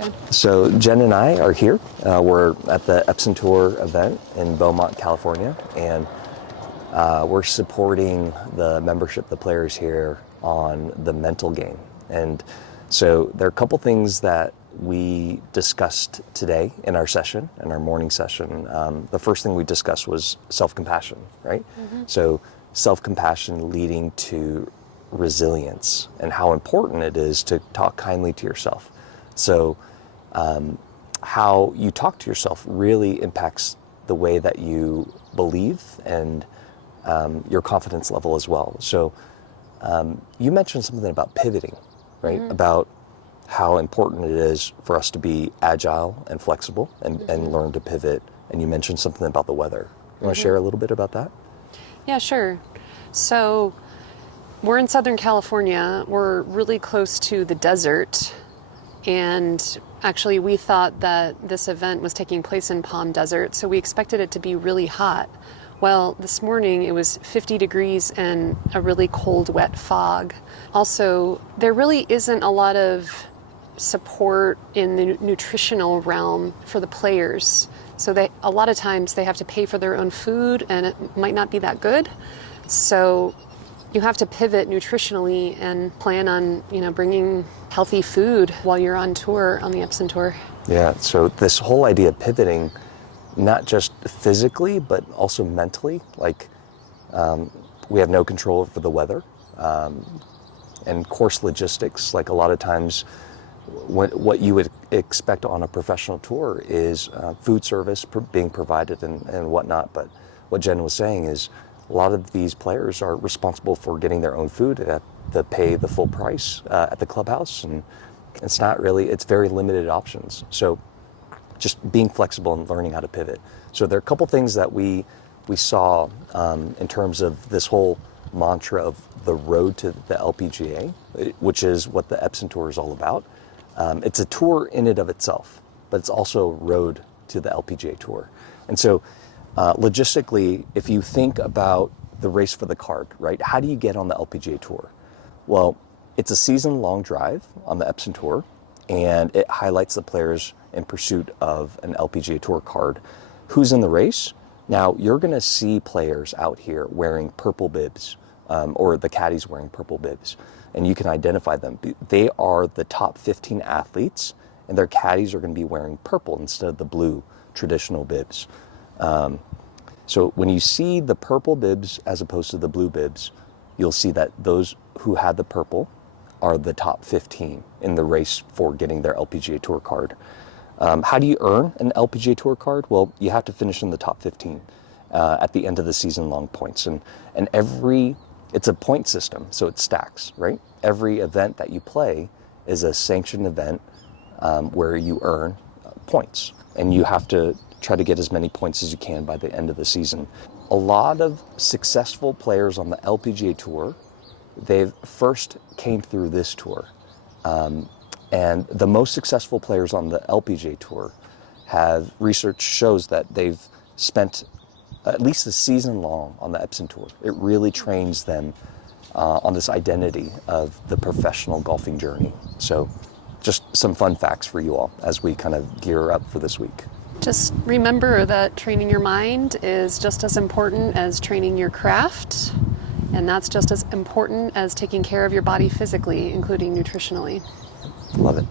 Okay. So Jen and I are here. We're at the EPSON Tour event in Beaumont, California, and we're supporting the membership, the players here, on the mental game. And so there are a couple things that we discussed today in our session, in our morning session. The first thing we discussed was self-compassion, right? Mm-hmm. So self-compassion leading to resilience and how important it is to talk kindly to yourself. So how you talk to yourself really impacts the way that you believe and your confidence level as well. So you mentioned something about pivoting, right? Mm-hmm. About how important it is for us to be agile and flexible and learn to pivot. And you mentioned something about the weather. You want to share a little bit about that? Yeah, sure. So we're in Southern California. We're really close to the desert. And actually, we thought that this event was taking place in Palm Desert, so we expected it to be really hot. Well, this morning it was 50 degrees and a really cold, wet fog. Also, there really isn't a lot of support in the nutritional realm for the players. So a lot of times they have to pay for their own food, and it might not be that good. So you have to pivot nutritionally and plan on, bringing healthy food while you're on tour, on the EPSON Tour. Yeah, so this whole idea of pivoting, not just physically, but also mentally, like we have no control over the weather and course logistics. Like a lot of times what you would expect on a professional tour is food service being provided and whatnot. But what Jen was saying is a lot of these players are responsible for getting their own food at to pay the full price at the clubhouse, and it's very limited options. So just being flexible and learning how to pivot. So there are a couple things that we saw in terms of this whole mantra of the road to the LPGA, which is what the EPSON Tour is all about. It's a tour in and of itself, but it's also a road to the LPGA Tour. And so logistically, if you think about the race for the card, right? How do you get on the LPGA Tour? Well, it's a season-long drive on the EPSON Tour, and it highlights the players in pursuit of an LPGA Tour card. Who's in the race? Now, you're going to see players out here wearing purple bibs, or the caddies wearing purple bibs, and you can identify them. They are the top 15 athletes, and their caddies are going to be wearing purple instead of the blue traditional bibs. So when you see the purple bibs as opposed to the blue bibs, you'll see that those who had the purple are the top 15 in the race for getting their LPGA Tour card. How do you earn an LPGA Tour card? Well, you have to finish in the top 15 at the end of the season-long points. And it's a point system, so it stacks, right? Every event that you play is a sanctioned event where you earn points. And you have to try to get as many points as you can by the end of the season. A lot of successful players on the LPGA Tour, they first came through this tour. And the most successful players on the LPGA Tour research shows that they've spent at least a season long on the EPSON Tour. It really trains them on this identity of the professional golfing journey. So just some fun facts for you all as we kind of gear up for this week. Just remember that training your mind is just as important as training your craft, and that's just as important as taking care of your body physically, including nutritionally. Love it.